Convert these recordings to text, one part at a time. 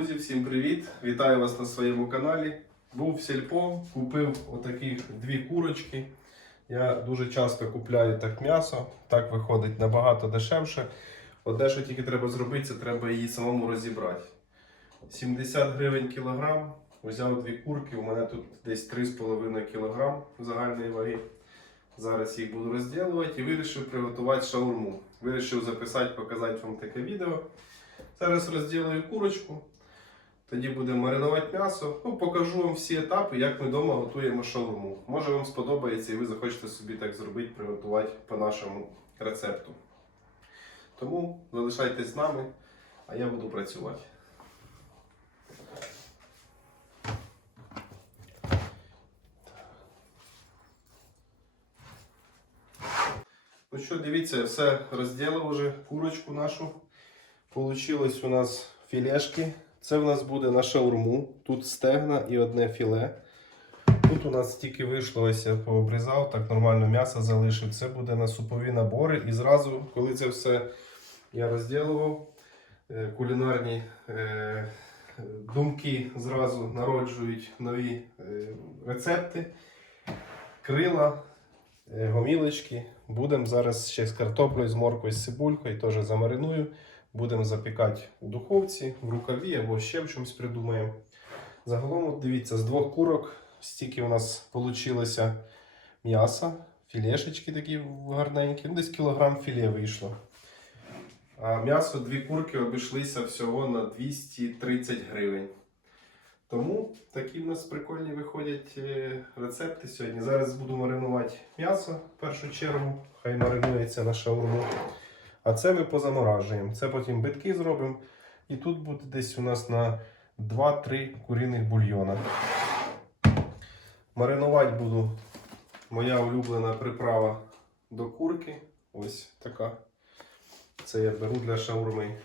Друзі, всім привіт! Вітаю вас на своєму каналі. Був в сільпо, купив отаких дві курочки. Я дуже часто купляю так м'ясо, так виходить набагато дешевше. Одне, що тільки треба зробити, це треба її самому розібрати. 70 гривень кілограм. Взяв дві курки, у мене тут десь 3,5 кілограм загальної ваги. Зараз їх буду розділувати і вирішив приготувати шаурму. Вирішив записати, показати вам таке відео. Зараз розділаю курочку, тоді будемо маринувати м'ясо. Ну, покажу вам всі етапи, як ми вдома готуємо шаурму. Може вам сподобається і ви захочете собі так зробити, приготувати по нашому рецепту. Тому залишайтесь з нами, а я буду працювати. Ну що, дивіться, я все розділив вже курочку нашу. Получилось у нас філешки. Це в нас буде на шаурму. Тут стегна і одне філе. Тут у нас тільки вийшло, ось я пообрізав, так нормально м'ясо залишив. Це буде на супові набори. І зразу, коли це все я розділував, е, кулінарні е, думки зразу народжують нові е, рецепти. Крила, гомілочки. Будемо зараз ще з картоплею, з моркою, з цибулькою, теж замариную. Будемо запікати у духовці, в рукаві або ще в чомусь придумаємо. Загалом, дивіться, з двох курок стільки у нас вийшло м'яса, філешечки такі гарненькі, ну, десь кілограм філе вийшло. А м'ясо дві курки обійшлися всього на 230 гривень. Тому такі в нас прикольні виходять е, рецепти сьогодні. Зараз буду маринувати м'ясо в першу чергу, хай маринується на шаурму. А це ми позаморажуємо. Це потім битки зробимо. І тут буде десь у нас на 2-3 куріних бульйона. Маринувати буду моя улюблена приправа до курки. Ось така. Це я беру для шаурми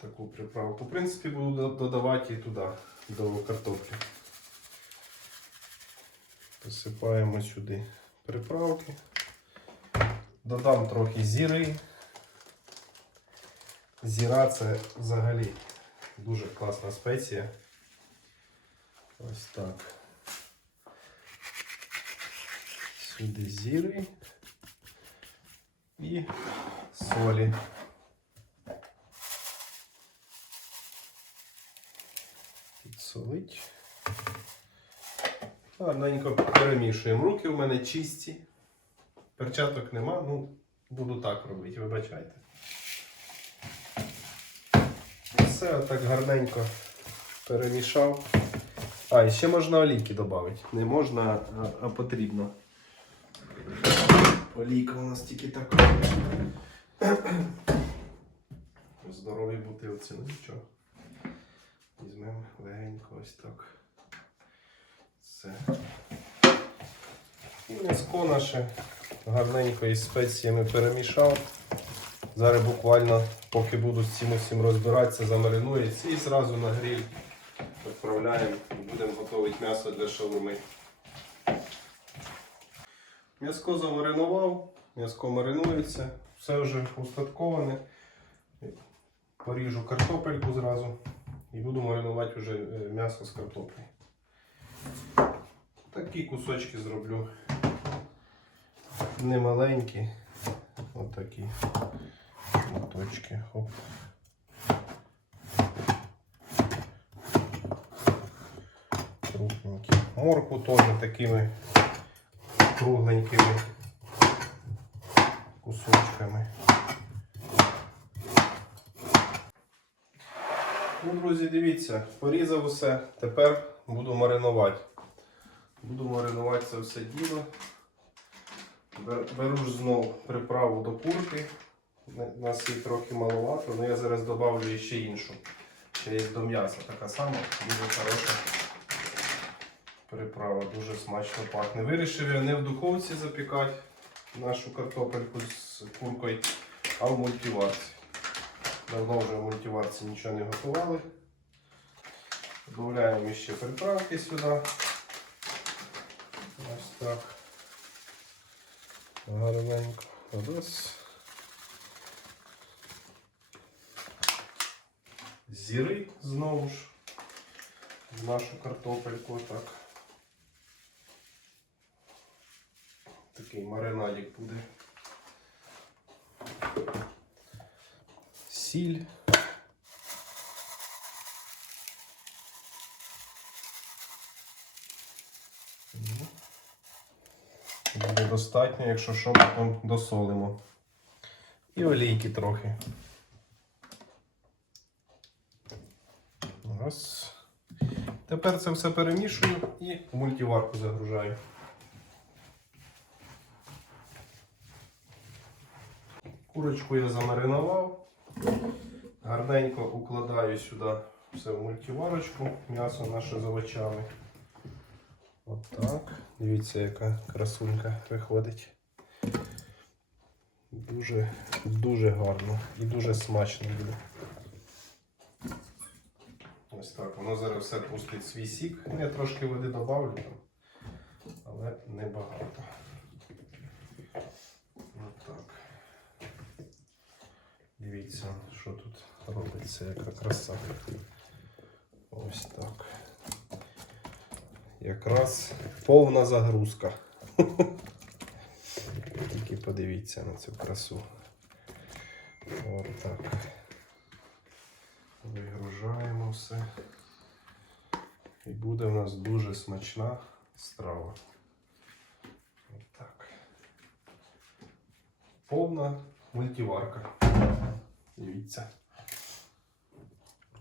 таку приправу. В принципі, буду додавати і туди, до картоплі. Посипаємо сюди приправки. Додам трохи зіри. Зіра це взагалі дуже класна спеція. Ось так. Сюди зіри і солі. Підсолить. Гарненько перемішуємо. Руки у мене чисті. Перчаток нема, ну буду так робити, вибачайте. Все отак гарненько перемішав. А, і ще можна олійки додати. Не можна, а, потрібно. Олійка у нас тільки така. Здорові бутилці, ну нічого. Візьмемо легенько ось так. Все. І м'яско наше гарненько із спеціями перемішав. Зараз буквально, поки буду з цим усім розбиратися, замаринується і зразу на гриль відправляємо і будемо готувати м'ясо для шаурми. М'яско замаринував, м'яско маринується, все вже устатковане. Поріжу картопельку зразу і буду маринувати вже е, м'ясо з картоплею. Такі кусочки зроблю не маленькі, отакі шматочки. Хоп. Крупненькі. Морку теж такими кругленькими кусочками. Ну, друзі, дивіться, порізав усе, тепер буду маринувати. Буду маринувати це все діло. Бер- Беру ж знов приправу до курки. У нас її трохи маловато, але я зараз додавлю ще іншу. Ще є до м'яса така сама, дуже хороша приправа, дуже смачно пахне. Вирішив я не в духовці запікати нашу картопельку з куркою, а в мультиварці. Давно вже в мультиварці нічого не готували. Додаємо ще приправки сюди. Ось так. Гарненько. Раз. зіри знову ж в нашу картопельку. Так. Такий маринадик буде. Сіль. Буде достатньо, якщо що, потім досолимо. І олійки трохи. Раз. Тепер це все перемішую і в мультиварку загружаю. Курочку я замаринував. Гарненько укладаю сюди все в мультиварочку, м'ясо наше з овочами. Отак. Дивіться, яка красунька виходить. Дуже, дуже гарно і дуже смачно буде. Ось так. Воно зараз все пустить свій сік. Я трошки води додавлю але небагато. Отак. Дивіться, що тут робиться, яка краса. Ось так. Якраз повна загрузка. Тільки подивіться на цю красу. От так. Вигружаємо все. І буде в нас дуже смачна страва. От. Повна мультиварка. Дивіться.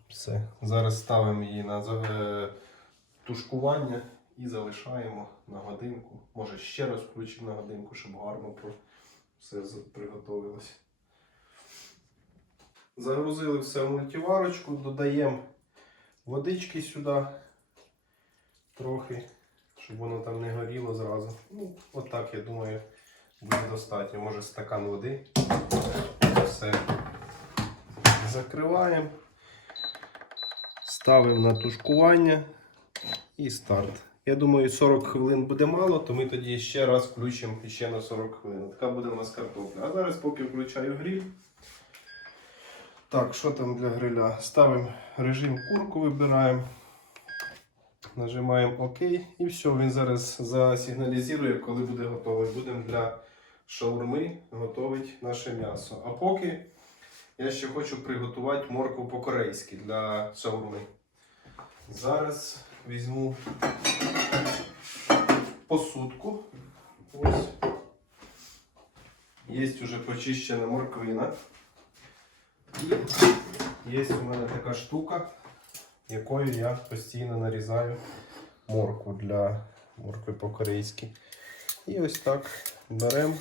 Все. Зараз ставимо її на е, тушкування і залишаємо на годинку. Може ще раз включимо на годинку, щоб гарно все приготовилось. Загрузили все в мультиварочку, додаємо водички сюди трохи, щоб воно там не горіло зразу. Ну, отак, я думаю, буде достатньо. Може стакан води. Все. Закриваємо. Ставимо на тушкування і старт. Я думаю, 40 хвилин буде мало, то ми тоді ще раз включимо ще на 40 хвилин. Така буде у нас картопля. А зараз поки включаю гріль. Так, що там для гриля? Ставимо режим курку, вибираємо. Нажимаємо ОК і все, він зараз засигналізує, коли буде готовий. Будемо для шаурми готувати наше м'ясо. А поки я ще хочу приготувати моркву по-корейськи для шаурми. Зараз візьму посудку. Ось. Є вже почищена морквина. І є у мене така штука, якою я постійно нарізаю моркву для моркви по-корейськи. І ось так беремо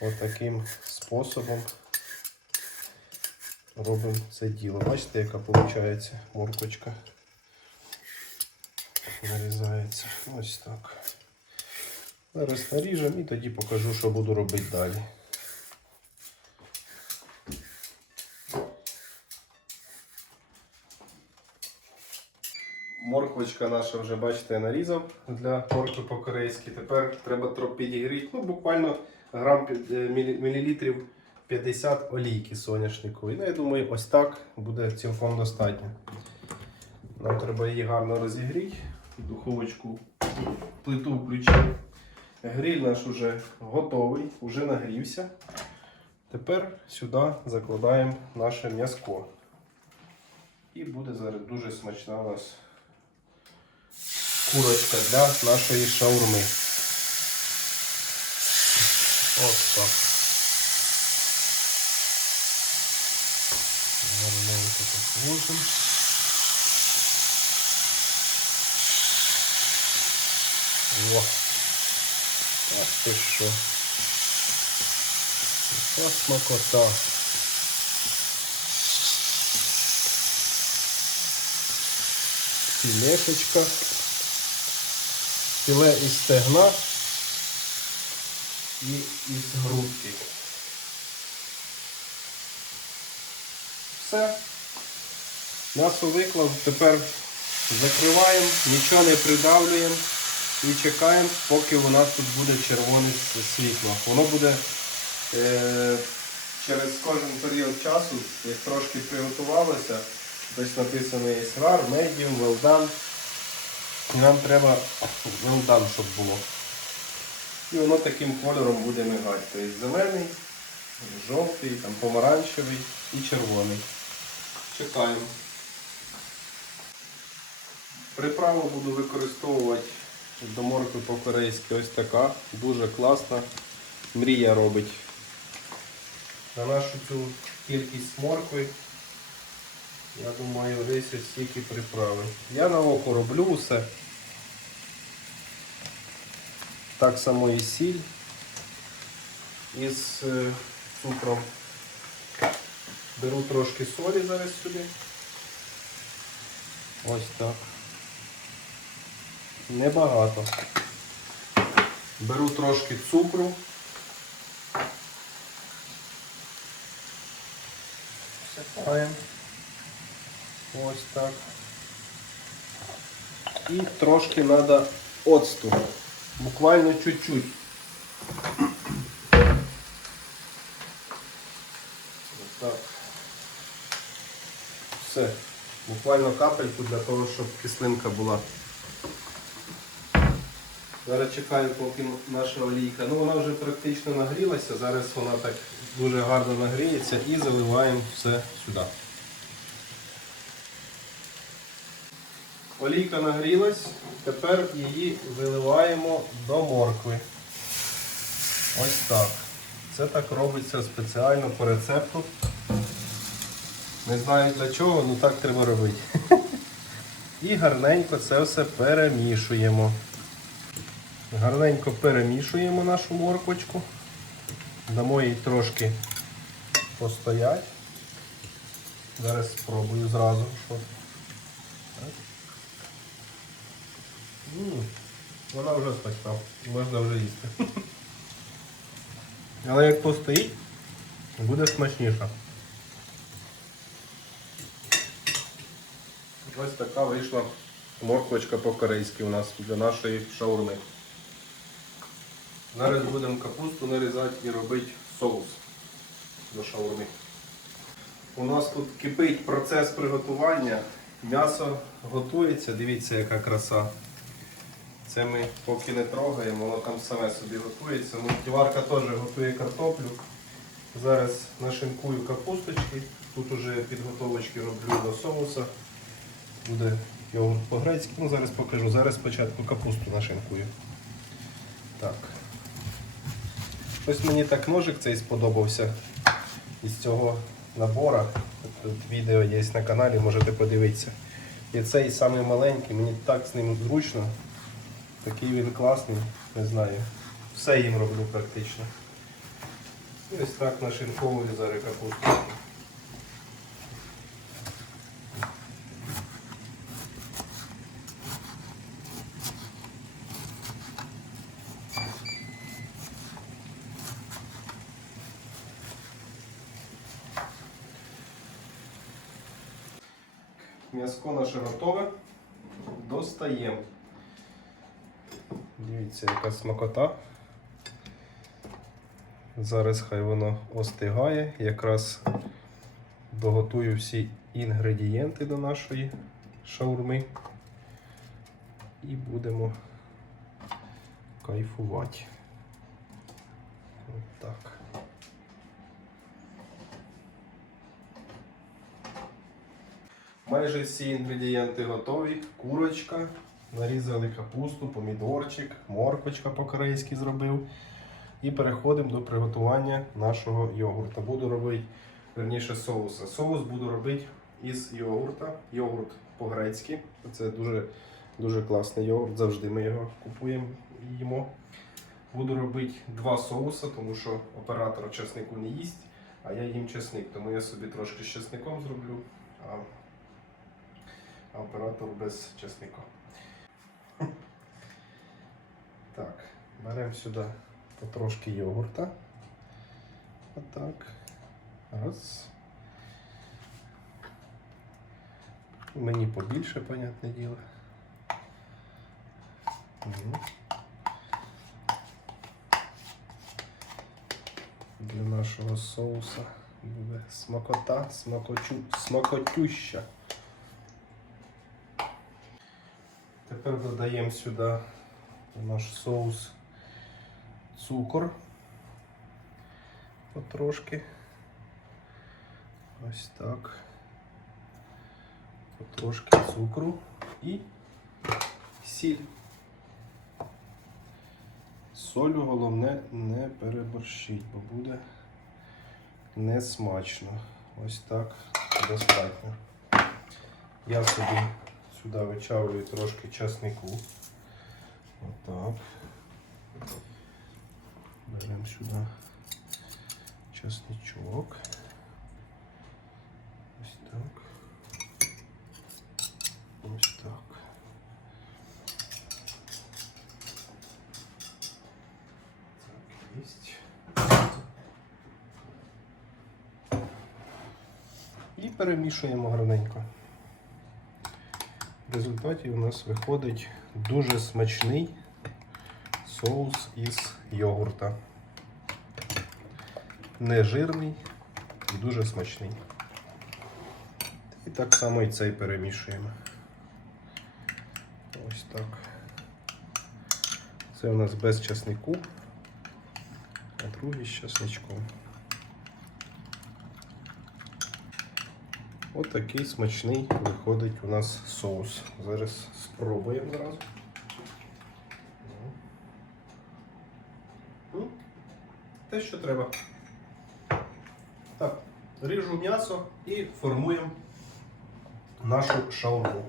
отаким способом. Робимо це діло. Бачите, яка виходить морквочка. Нарізається. Ось так. Зараз наріжемо і тоді покажу, що буду робити далі. Морквочка наша вже, бачите, я нарізав для моркви по-корейськи. Тепер треба підігріти. Ну, буквально грам е, мілі- мілілітрів 50 олійки соняшникової. Ну, я думаю, ось так буде цілком достатньо. Нам треба її гарно розігріти. Духовочку плиту включив. Гриль наш вже готовий, вже нагрівся. Тепер сюди закладаємо наше м'язко. І буде зараз дуже смачна у нас курочка для нашої шаурми. Ось так. Гарненько так ложимо. О! Ах ти що. Яка смакота. Філешечка. Філе із стегна і із грудки. Все. М'ясо виклав. Тепер закриваємо, нічого не придавлюємо і чекаємо, поки у нас тут буде червоне світло. Воно буде е, через кожен період часу, як трошки приготувалося, десь написано є rare, medium, well done. І нам треба well done, щоб було. І воно таким кольором буде мигати. Тобто зелений, жовтий, там, помаранчевий і червоний. Чекаємо. Приправу буду використовувати до моркви по-корейськи ось така. Дуже класна. Мрія робить. На нашу цю кількість моркви, я думаю, десь ось стільки приправи. Я на око роблю все. Так само і сіль із е, цукром. Беру трошки солі зараз сюди. Ось так. Небагато. Беру трошки цукру. Всипаємо. Ось так. І трошки треба оцту. Буквально чуть-чуть. Так. Все. Буквально капельку для того, щоб кислинка була. Зараз чекаю, поки наша олійка. Ну вона вже практично нагрілася, зараз вона так дуже гарно нагріється і заливаємо все сюди. Олійка нагрілась, тепер її виливаємо до моркви. Ось так. Це так робиться спеціально по рецепту. Не знаю для чого, але так треба робити. І гарненько це все перемішуємо. Гарненько перемішуємо нашу морквочку. Дамо їй трошки постоять. Зараз спробую зразу. Що. Так. Вона вже смачна, можна вже їсти. Але як постоїть, буде смачніша. Ось така вийшла морквочка по-корейськи у нас для нашої шаурми. Зараз будемо капусту нарізати і робити соус до шаурми. У нас тут кипить процес приготування. М'ясо готується, дивіться, яка краса. Це ми поки не трогаємо, воно там саме собі готується. Мультиварка теж готує картоплю. Зараз нашинкую капусточки. Тут уже підготовочки роблю до соуса. Буде йогурт по-грецьки. Ну, зараз покажу. Зараз спочатку капусту нашинкую. Так. Ось мені так ножик цей сподобався із цього набора. Тут відео є на каналі, можете подивитися. І цей самий маленький, мені так з ним зручно. Такий він класний, не знаю. Все їм роблю практично. І ось так нашинковую зараз капусту. М'яско наше готове. Достаємо. Дивіться, яка смакота. Зараз хай воно остигає. Якраз доготую всі інгредієнти до нашої шаурми. І будемо кайфувати. От. Майже всі інгредієнти готові. Курочка, нарізали капусту, помідорчик, морквочка по-корейськи зробив. І переходимо до приготування нашого йогурта. Буду робити верніше соуса. Соус буду робити із йогурта. Йогурт по-грецьки. Це дуже, дуже класний йогурт. Завжди ми його купуємо і їмо. Буду робити два соуси, тому що оператор чеснику не їсть, а я їм чесник, тому я собі трошки з чесником зроблю. Оператор без чесника. Так, беремо сюди потрошки йогурта. Отак. Раз. Мені побільше, понятне діло. Для нашого соуса буде смакота, смакочу, смакотюща. Тепер додаємо сюди наш соус цукор. Потрошки. Ось так. Потрошки цукру і сіль. Солю головне не переборщить, бо буде несмачно. Ось так достатньо. Я собі сюди вичавлюю трошки часнику. Отак. Беремо сюди часничок. Ось так. Ось так. Так, єсть. І перемішуємо гарненько. В результаті у нас виходить дуже смачний соус із йогурта. Не жирний і дуже смачний. І так само і цей перемішуємо. Ось так. Це у нас без часнику, а другий з часничком. Ось такий смачний виходить у нас соус. Зараз спробуємо зразу. Ну, Те, що треба. Так, ріжу м'ясо і формуємо нашу шаурму.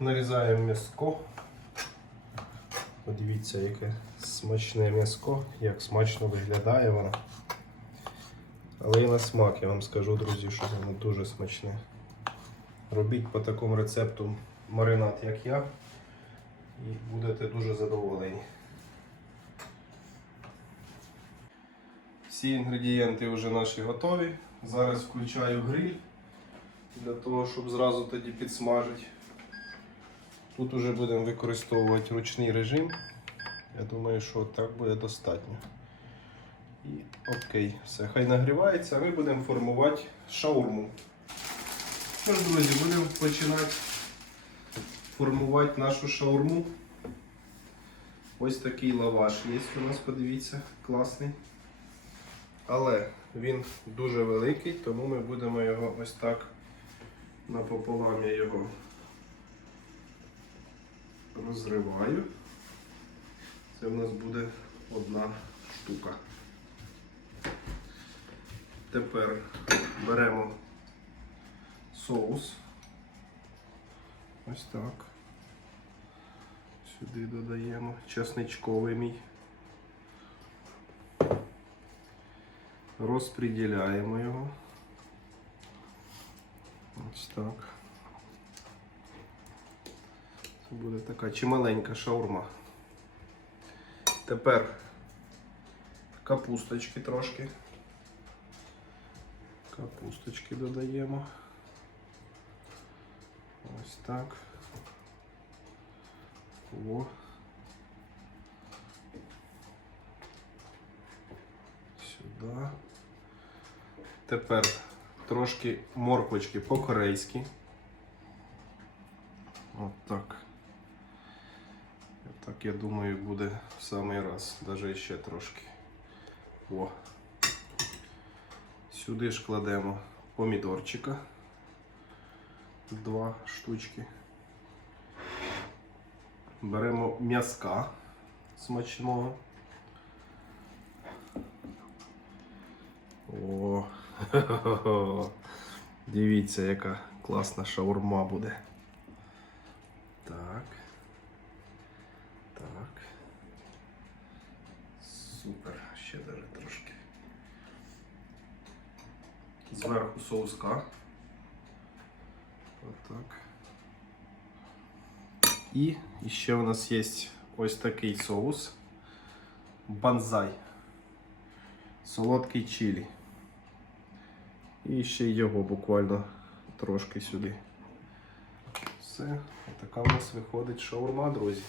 Нарізаємо м'яско. Подивіться, яке смачне м'яско, як смачно виглядає воно. Але і на смак, я вам скажу, друзі, що воно дуже смачне. Робіть по такому рецепту маринад, як я, і будете дуже задоволені. Всі інгредієнти вже наші готові. Зараз включаю гриль для того, щоб зразу тоді підсмажити. Тут вже будемо використовувати ручний режим. Я думаю, що так буде достатньо. І окей, все, хай нагрівається, а ми будемо формувати шаурму. Що ж, друзі, будемо починати формувати нашу шаурму. Ось такий лаваш є у нас, подивіться, класний. Але він дуже великий, тому ми будемо його ось так напополам я його розриваю. Це в нас буде одна штука. Тепер беремо соус. Ось так. Сюди додаємо чесничковий мій. Розподіляємо його. Ось так. Це буде така чималенька шаурма. Тепер капусточки трошки. Капусточки додаємо. Ось так. О. Сюди. Тепер трошки морквочки по-корейськи. От так. Так, я думаю, буде в самий раз, навіть ще трошки. О. Сюди ж кладемо помідорчика. Два штучки. Беремо м'язка смачного. О, дивіться, яка класна шаурма буде. Так. Так. Супер. Ще даже трошки. Зверху соуска. Отак. І ще у нас є ось такий соус. Банзай. Солодкий чилі. І ще його буквально трошки сюди. Все, така у нас виходить шаурма, друзі.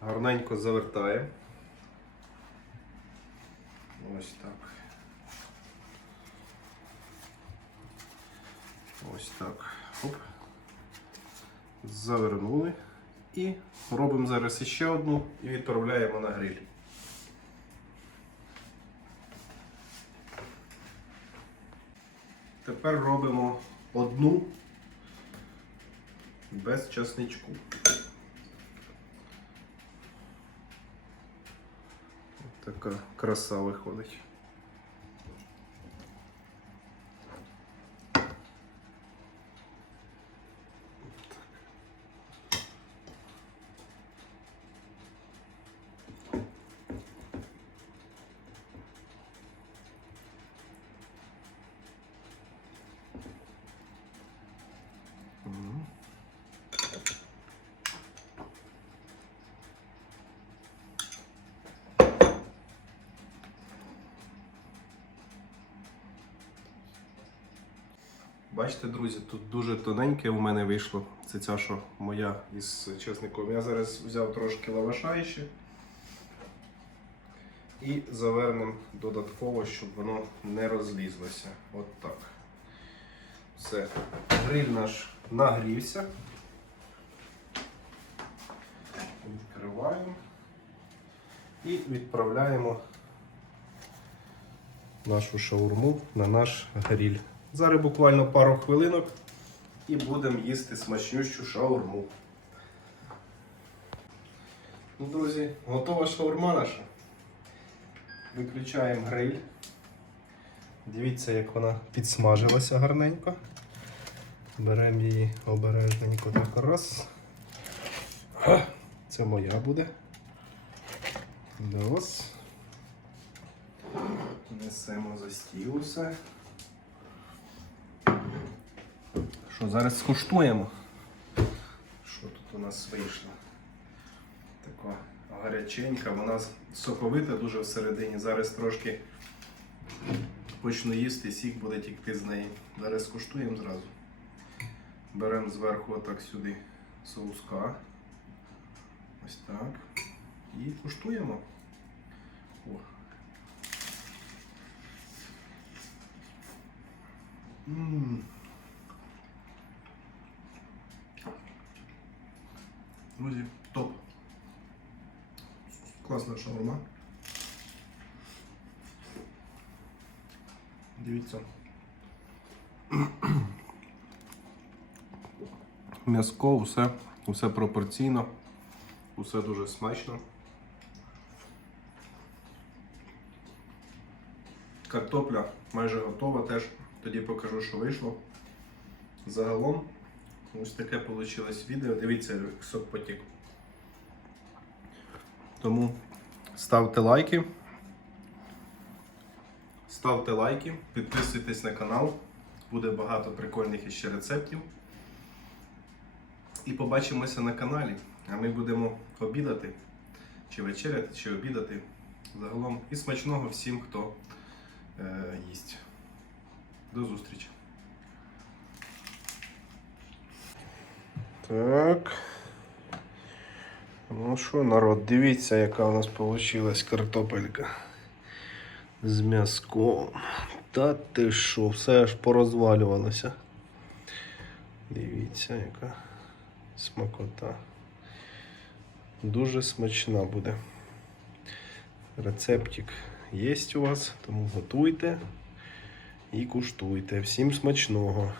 гарненько завертаємо. Ось так. Ось так. Оп. Завернули. І робимо зараз ще одну і відправляємо на гриль. Тепер робимо одну без часничку. Така краса виходить. Бачите, друзі, тут дуже тоненьке у мене вийшло. Це ця, що моя із чесником. Я зараз взяв трошки лаваша ще. І завернемо додатково, щоб воно не розлізлося. От так. Все. Гриль наш нагрівся. Відкриваємо і відправляємо нашу шаурму на наш гриль. Зараз буквально пару хвилинок і будемо їсти смачнющу шаурму. Ну, друзі, готова шаурма наша. Виключаємо гриль. Дивіться, як вона підсмажилася гарненько. Беремо її обережненько так раз. Це моя буде. Дос. Несемо за стіл все. Що, зараз скуштуємо? Що тут у нас вийшло? Така гаряченька, вона соковита дуже всередині. Зараз трошки почну їсти, сік буде тікти з неї. Зараз скуштуємо зразу. Беремо зверху отак сюди соуска. Ось так. І куштуємо. О. Ммм. Друзі, топ. Класна шаурма. Дивіться. М'язко, усе, усе пропорційно, усе дуже смачно. Картопля майже готова теж. Тоді покажу, що вийшло. Загалом ось таке вийшло відео. Дивіться, як сок потік. Тому ставте лайки. Ставте лайки, підписуйтесь на канал. Буде багато прикольних іще рецептів. І побачимося на каналі. А ми будемо обідати, чи вечеряти, чи обідати. Загалом і смачного всім, хто е, їсть. До зустрічі. Так. Ну що, народ, дивіться, яка у нас вийшла картопелька з м'язком. Та ти що, все аж порозвалювалося. Дивіться, яка смакота. Дуже смачна буде. Рецептик є у вас, тому готуйте і куштуйте. Всім смачного!